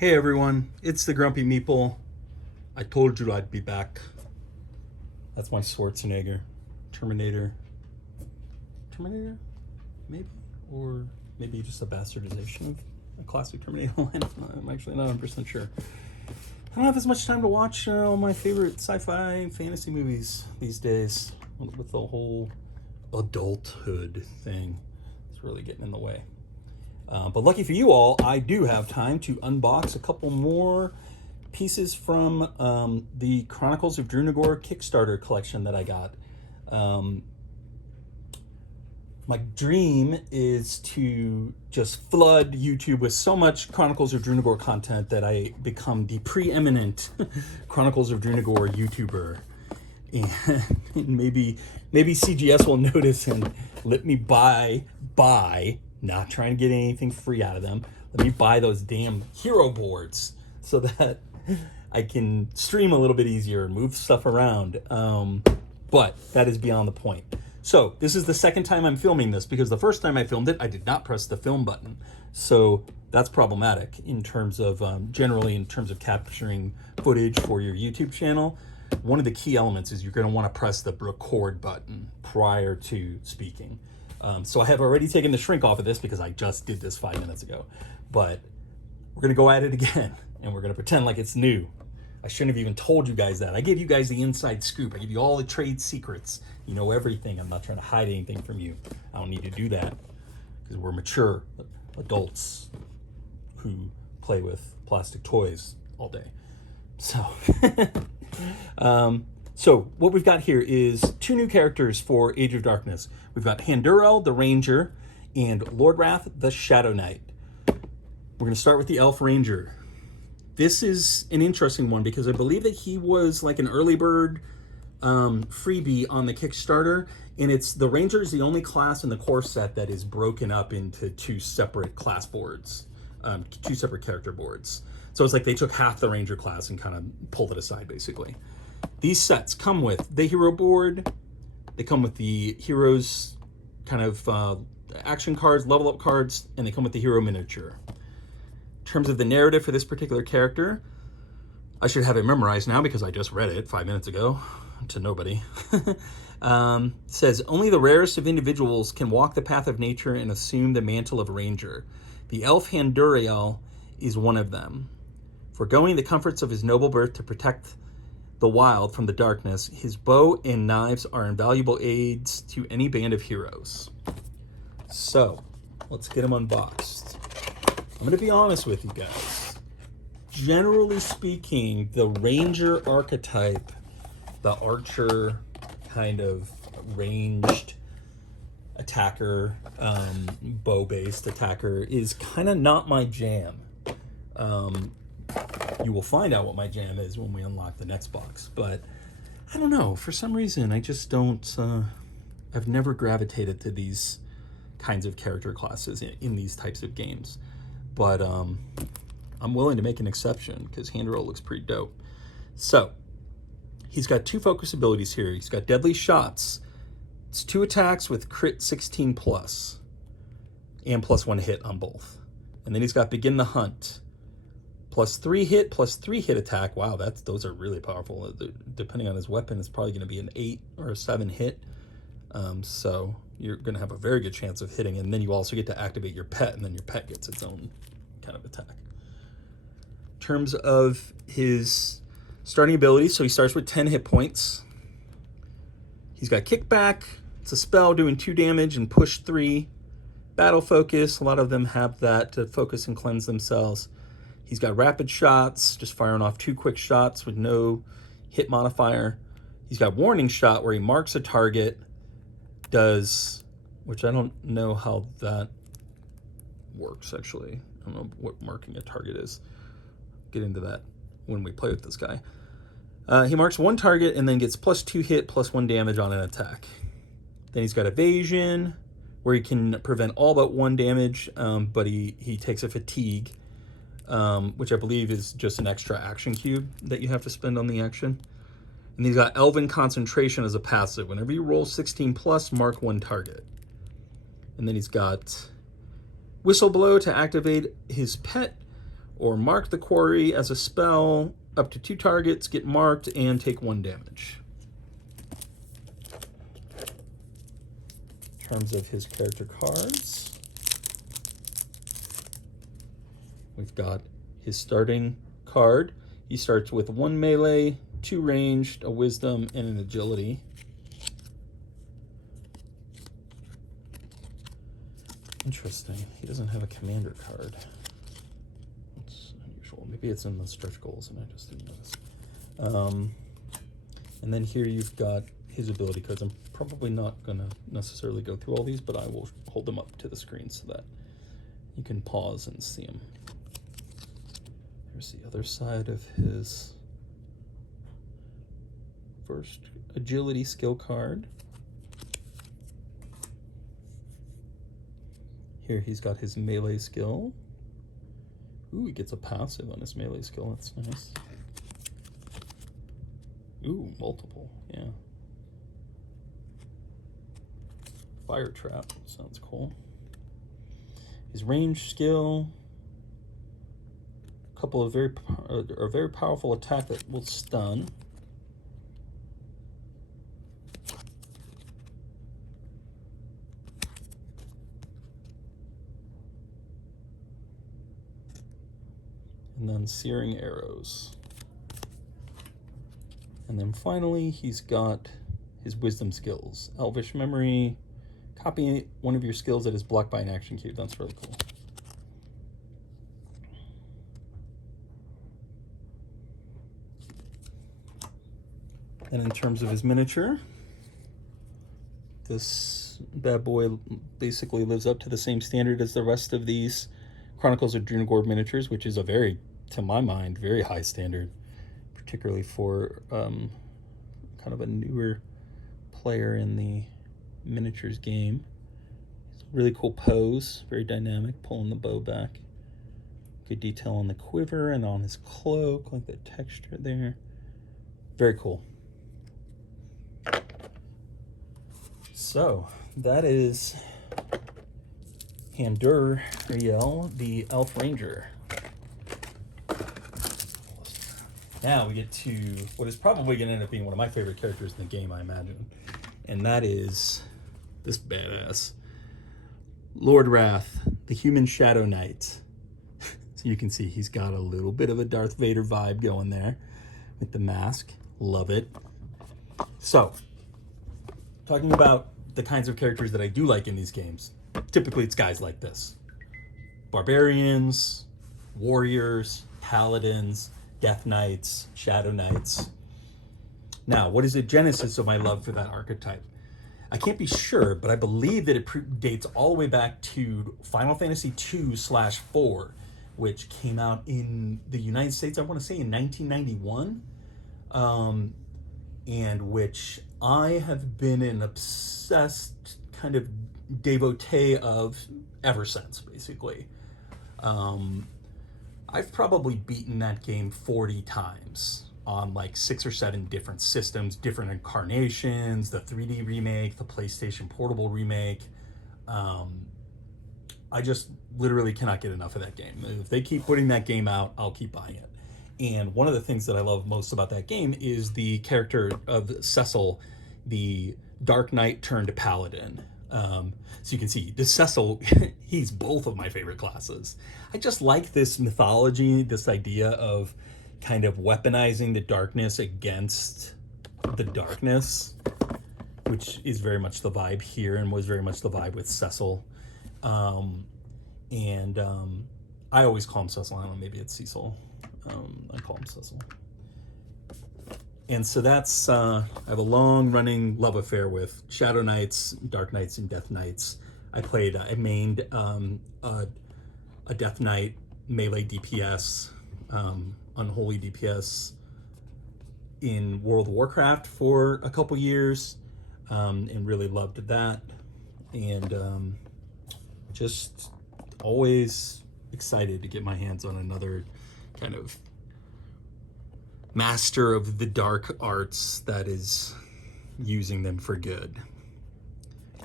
Hey everyone, it's the Grumpy Meeple. I told you I'd be back. That's my Schwarzenegger. Terminator. Terminator? Maybe? Or maybe just a bastardization of a classic Terminator line. I'm actually not 100% sure. I don't have as much time to watch all my favorite sci-fi fantasy movies these days with the whole adulthood thing. It's really getting in the way. But lucky for you all, I do have time to unbox a couple more pieces from the Chronicles of Drunagor Kickstarter collection that I got. My dream is to just flood YouTube with so much Chronicles of Drunagor content that I become the preeminent Chronicles of Drunagor YouTuber. And maybe CGS will notice and let me buy, not trying to get anything free out of them. Let me buy those damn hero boards so that I can stream a little bit easier and move stuff around. But that is beyond the point. So this is the second time I'm filming this because the first time I filmed it, I did not press the film button. So that's problematic in terms of, generally in terms of capturing footage for your YouTube channel. One of the key elements is you're going to want to press the record button prior to speaking. So I have already taken the shrink off of this because I just did this 5 minutes ago. But we're going to go at it again, and we're going to pretend like it's new. I shouldn't have even told you guys that. I gave you guys the inside scoop. I give you all the trade secrets. You know everything. I'm not trying to hide anything from you. I don't need to do that because we're mature adults who play with plastic toys all day. So, so what we've got here is two new characters for Age of Darkness. We've got Handuriel, the Ranger, and Lordwrath, the Shadow Knight. We're going to start with the Elf Ranger. This is an interesting one because I believe that he was like an early bird freebie on the Kickstarter, and it's the Ranger is the only class in the core set that is broken up into two separate class boards, two separate character boards. So it's like they took half the Ranger class and kind of pulled it aside, basically. These sets come with the hero board. They come with the heroes kind of action cards, level up cards, and they come with the hero miniature. In terms of the narrative for this particular character, I should have it memorized now because I just read it 5 minutes ago to nobody. Says, only the rarest of individuals can walk the path of nature and assume the mantle of Ranger. The elf Handuriel is one of them. Foregoing the comforts of his noble birth to protect the wild from the darkness, his bow and knives are invaluable aids to any band of heroes. So, let's get him unboxed. I'm going to be honest with you guys. Generally speaking, the Ranger archetype, the archer kind of ranged attacker, bow-based attacker, is kind of not my jam. You will find out what my jam is when we unlock the next box. But I don't know. For some reason, I just don't... I've never gravitated to these kinds of character classes in these types of games. But I'm willing to make an exception because Handuriel looks pretty dope. So, he's got two focus abilities here. He's got Deadly Shots. It's 2 attacks with crit 16 plus. And plus 1 hit on both. And then he's got Begin the Hunt. Plus 3 hit, plus 3 hit attack. Wow, those are really powerful. Depending on his weapon, it's probably going to be an 8 or a 7 hit. So you're going to have a very good chance of hitting. And then you also get to activate your pet, and then your pet gets its own kind of attack. In terms of his starting ability, so he starts with 10 hit points. He's got Kickback. It's a spell doing 2 damage and push 3. Battle Focus. A lot of them have that to focus and cleanse themselves. He's got Rapid Shots, just firing off 2 quick shots with no hit modifier. He's got Warning Shot, where he marks a target, does, which I don't know how that works, actually. I don't know what marking a target is. Get into that when we play with this guy. He marks 1 target and then gets plus 2 hit, plus 1 damage on an attack. Then he's got Evasion, where he can prevent all but 1 damage, but he takes a Fatigue, which I believe is just an extra action cube that you have to spend on the action. And he's got Elven Concentration as a passive. Whenever you roll 16 plus, mark 1 target. And then he's got Whistleblow to activate his pet, or mark the quarry as a spell. Up to 2 targets get marked and take 1 damage. In terms of his character cards, we've got his starting card. He starts with 1 melee, 2 ranged, a wisdom, and an agility. Interesting. He doesn't have a commander card. That's unusual. Maybe it's in the stretch goals and I just didn't notice. And then here you've got his ability cards. I'm probably not going to necessarily go through all these, but I will hold them up to the screen so that you can pause and see them. There's the other side of his first agility skill card. Here he's got his melee skill. Ooh, he gets a passive on his melee skill. That's nice. Ooh, multiple, yeah. Fire trap, sounds cool. His range skill. A couple of a very powerful attack that will stun. And then searing arrows. And then finally, he's got his wisdom skills. Elvish memory. Copy one of your skills that is blocked by an action cube. That's really cool. And in terms of his miniature, this bad boy basically lives up to the same standard as the rest of these Chronicles of Drunagor miniatures, which is a very, to my mind, very high standard, particularly for kind of a newer player in the miniatures game. It's a really cool pose, very dynamic, pulling the bow back. Good detail on the quiver and on his cloak, like the texture there. Very cool. So that is Handuriel, the Elf Ranger. Now we get to what is probably going to end up being one of my favorite characters in the game, I imagine. And that is this badass Lordwrath, the Human Shadow Knight. So you can see he's got a little bit of a Darth Vader vibe going there with the mask. Love it. So, talking about the kinds of characters that I do like in these games, typically it's guys like this. Barbarians, warriors, paladins, death knights, shadow knights. Now, what is the genesis of my love for that archetype? I can't be sure, but I believe that it dates all the way back to Final Fantasy II/4, which came out in the United States, I want to say in 1991, and which I have been an obsessed kind of devotee of ever since, basically. I've probably beaten that game 40 times on like 6 or 7 different systems, different incarnations, the 3D remake, the PlayStation Portable remake. I just literally cannot get enough of that game. If they keep putting that game out, I'll keep buying it. And one of the things that I love most about that game is the character of Cecil, the Dark Knight turned Paladin. So you can see, this Cecil, he's both of my favorite classes. I just like this mythology, this idea of kind of weaponizing the darkness against the darkness, which is very much the vibe here and was very much the vibe with Cecil. I always call him Cecil. I don't know, maybe it's Cecil. I call him Cecil. And so that's, I have a long running love affair with Shadow Knights, Dark Knights, and Death Knights. I mained a Death Knight melee DPS, unholy DPS in World of Warcraft for a couple years, and really loved that. And just always excited to get my hands on another kind of master of the dark arts that is using them for good.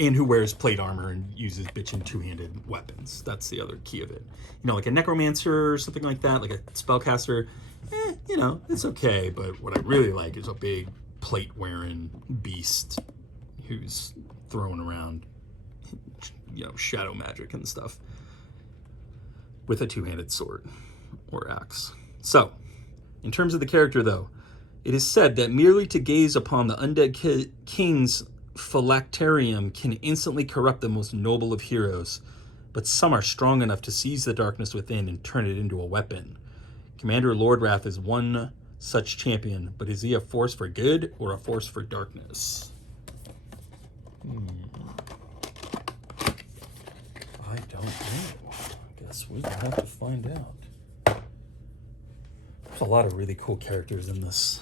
and who wears plate armor and uses bitchin' two-handed weapons. That's the other key of it. You know, like a necromancer or something like that, like a spellcaster, you know, it's okay. But what I really like is a big plate-wearing beast who's throwing around, you know, shadow magic and stuff with a two-handed sword or axe. So, in terms of the character, though, it is said that merely to gaze upon the undead king's phylacterium can instantly corrupt the most noble of heroes, but some are strong enough to seize the darkness within and turn it into a weapon. Commander Lordwrath is one such champion, but is he a force for good or a force for darkness? I don't know. I guess we'll have to find out. There's a lot of really cool characters in this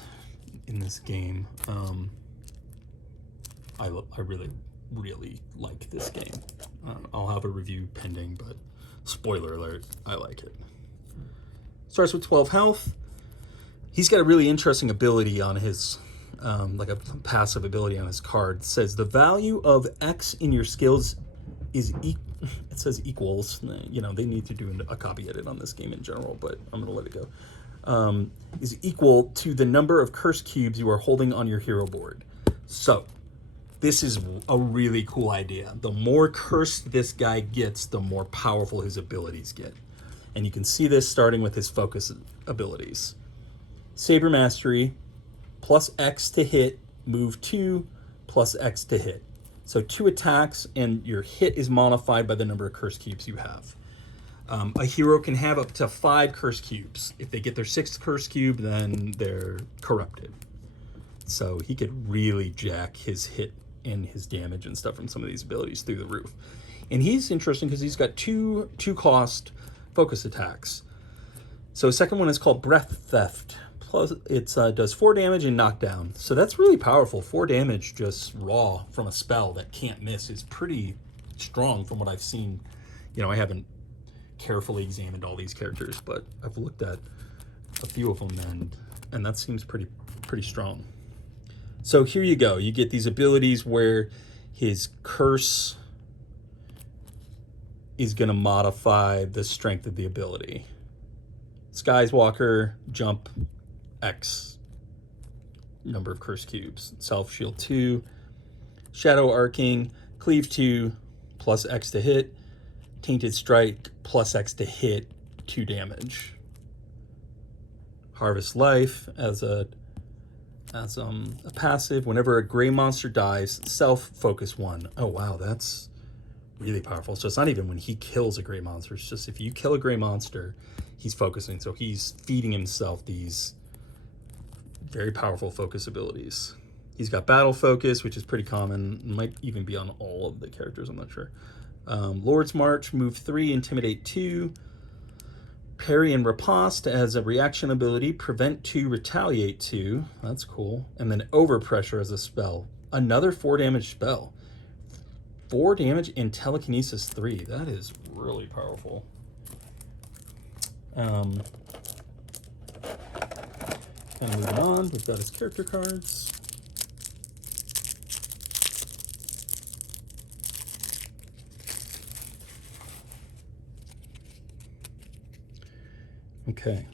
game. I really like this game. I'll have a review pending, but spoiler alert, I like it. Starts with 12 health. He's got a really interesting ability on his, like a passive ability on his card. It says the value of X in your skills is it says equals. You know, they need to do a copy edit on this game in general, but I'm gonna let it go. Is equal to the number of curse cubes you are holding on your hero board. So this is a really cool idea. The more cursed this guy gets, the more powerful his abilities get. And you can see this starting with his focus abilities. Saber Mastery, plus X to hit, move 2, plus X to hit. So 2 attacks, and your hit is modified by the number of curse cubes you have. A hero can have up to 5 curse cubes. If they get their 6th curse cube, then they're corrupted. So he could really jack his hit and his damage and stuff from some of these abilities through the roof. And he's interesting because he's got two cost focus attacks. So the second one is called Breath Theft. Plus it does 4 damage and knockdown. So that's really powerful. 4 damage just raw from a spell that can't miss is pretty strong from what I've seen. You know, I haven't carefully examined all these characters, but I've looked at a few of them, and that seems pretty strong. So here you go. You get these abilities where his curse is going to modify the strength of the ability. Skies Walker, jump, X, number of curse cubes. Self Shield 2, Shadow Arcing, Cleave 2, plus X to hit. Tainted Strike, plus X to hit, 2 damage. Harvest Life as a passive. Whenever a gray monster dies, self-focus 1. Oh wow, that's really powerful. So it's not even when he kills a gray monster. It's just if you kill a gray monster, he's focusing. So he's feeding himself these very powerful focus abilities. He's got Battle Focus, which is pretty common. Might even be on all of the characters, I'm not sure. Lord's March, move 3, intimidate 2. Parry and Riposte as a reaction ability, prevent 2, retaliate 2. That's cool. And then Overpressure as a spell. Another 4 damage spell. 4 damage and Telekinesis 3. That is really powerful. And moving on, we've got his character cards. Okay.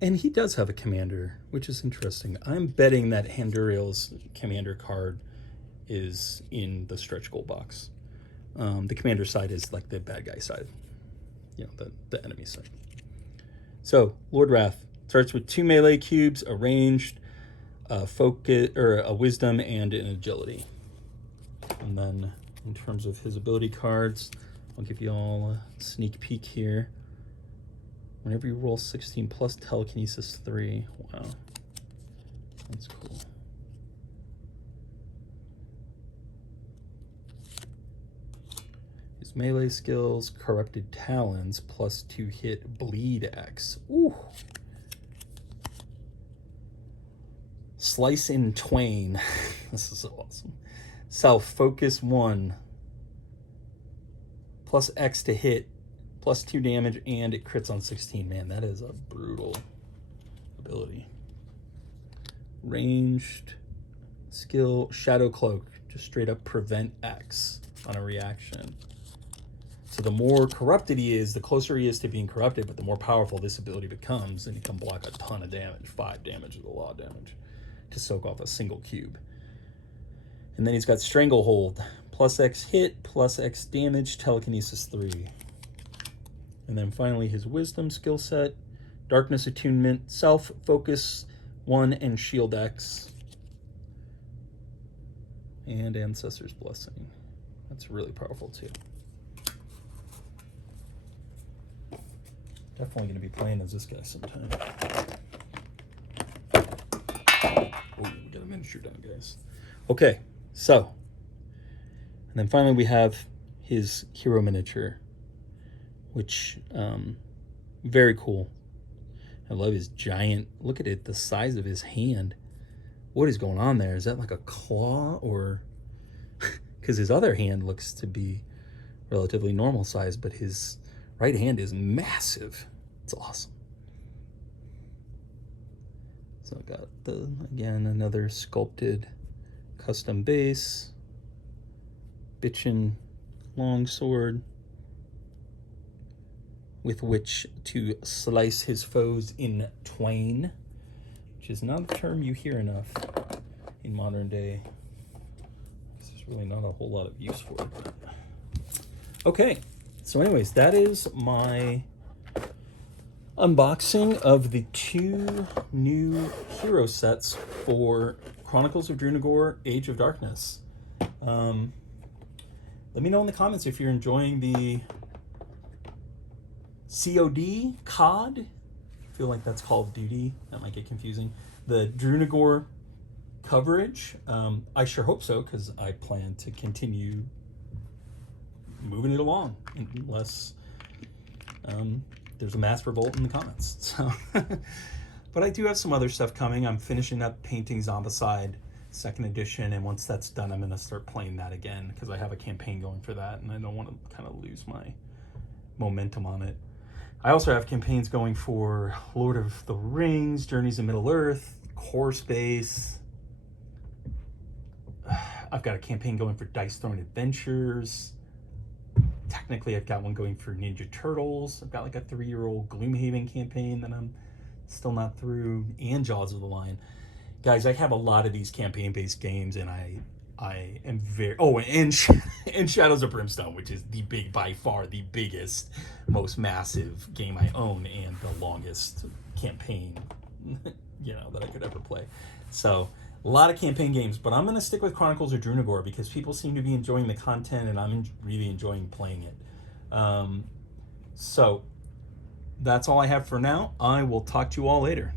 And he does have a commander, which is interesting. I'm betting that Handuriel's commander card is in the stretch goal box. The commander side is like the bad guy side. You know, the enemy side. So, Lordwrath starts with 2 melee cubes, a ranged, a focus, or a wisdom, and an agility. And then, in terms of his ability cards, I'll give you all a sneak peek here. Whenever you roll 16 plus Telekinesis 3. Wow. That's cool. His melee skills, Corrupted Talons, plus 2 hit, Bleed X. Ooh. Slice in Twain. This is so awesome. Self-Focus 1. Plus X to hit. Plus 2 damage, and it crits on 16. Man, that is a brutal ability. Ranged skill, Shadow Cloak. Just straight up prevent X on a reaction. So the more corrupted he is, the closer he is to being corrupted, but the more powerful this ability becomes, and he can block a ton of damage, 5 damage is a lot of damage, to soak off a single cube. And then he's got Stranglehold, plus X hit, plus X damage, telekinesis 3. And then finally his Wisdom skill set, Darkness Attunement, Self, Focus 1, and Shield X. And Ancestor's Blessing. That's really powerful too. Definitely going to be playing as this guy sometime. Oh, we got a miniature down, guys. Okay, so. And then finally we have his hero miniature, which, very cool. I love his giant, look at it, the size of his hand. What is going on there? Is that like a claw or, because his other hand looks to be relatively normal size, but his right hand is massive. It's awesome. So I got again, another sculpted custom base, bitchin' longsword with which to slice his foes in twain, which is not a term you hear enough in modern day. There's really not a whole lot of use for it. Okay, so anyways, that is my unboxing of the 2 new hero sets for Chronicles of Drunagor, Age of Darkness. Let me know in the comments if you're enjoying the COD, I feel like that's Call of Duty, that might get confusing. The Drunagor coverage, I sure hope so, because I plan to continue moving it along, unless there's a mass revolt in the comments. So, but I do have some other stuff coming. I'm finishing up painting Zombicide 2nd edition, and once that's done, I'm going to start playing that again, because I have a campaign going for that, and I don't want to kind of lose my momentum on it. I also have campaigns going for Lord of the Rings, Journeys in Middle-earth, Core Space. I've got a campaign going for Dice Throne Adventures. Technically, I've got one going for Ninja Turtles. I've got like a 3-year-old Gloomhaven campaign that I'm still not through, and Jaws of the Lion. Guys, I have a lot of these campaign-based games, and I am very... Oh, and Shadows of Brimstone, which is by far the biggest, most massive game I own, and the longest campaign, that I could ever play. So, a lot of campaign games, but I'm going to stick with Chronicles of Drunagor because people seem to be enjoying the content, and I'm really enjoying playing it. So, that's all I have for now. I will talk to you all later.